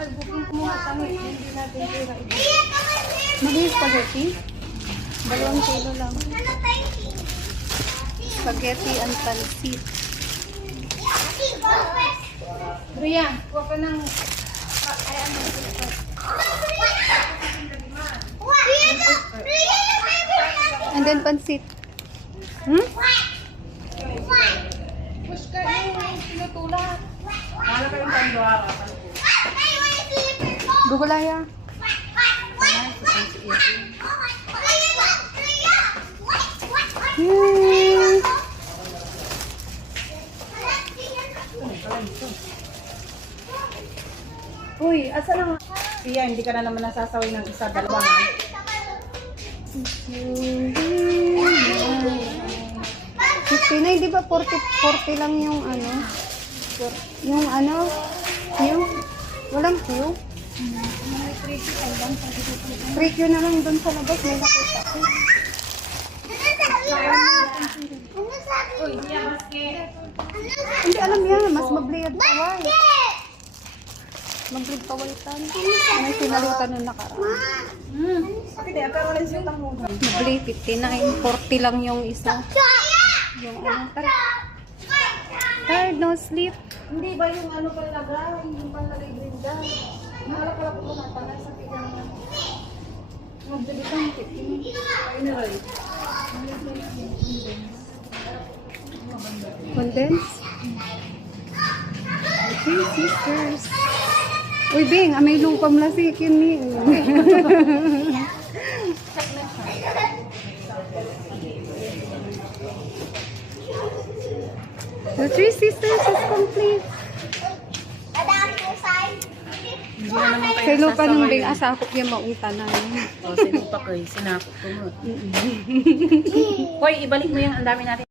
Ay, booking ko muna tangi. Hindi natin pera. Mali spaghetti? 2 kilo lang. Spaghetti and pansit. Ria, huwag ka nang... And then pansit. Hmm? Push ka yung tinutulak. Wala kayong pandora. Dugulaya. Uy, asa lang? Iya, hindi ka na naman nasasaway ng isa, dalawa nga. Pinay, di ba 40 lang yung ano? Yung ano? Yung? Walang queue? 3Q na lang doon sa labas. May nakita ko. Uy, iya, maske. Hindi alam yan. Mas mabliyad paway. Mabliyad pawalitan. May pinalutan nung nakaraan. Bakit eh, pero wala siyang tanguhan. Mabliyad 59. 40 lang yung isa. Yung ano? Tired, no sleep. Hindi ba yung ano palagay? Yung palagay grinda? Nakalap pala ko na pala sa pigang na. Magdali kang ay na rin. Condense? Okay, sisters. Uy, Bing, may lupam lasikin ni. The 3 sisters is complete. Sa lupa ng Bing, asakop yung maungtanan. O, sinupa ko eh. Sinakot ko mo. Hoy, ibalik mo yung ang dami natin.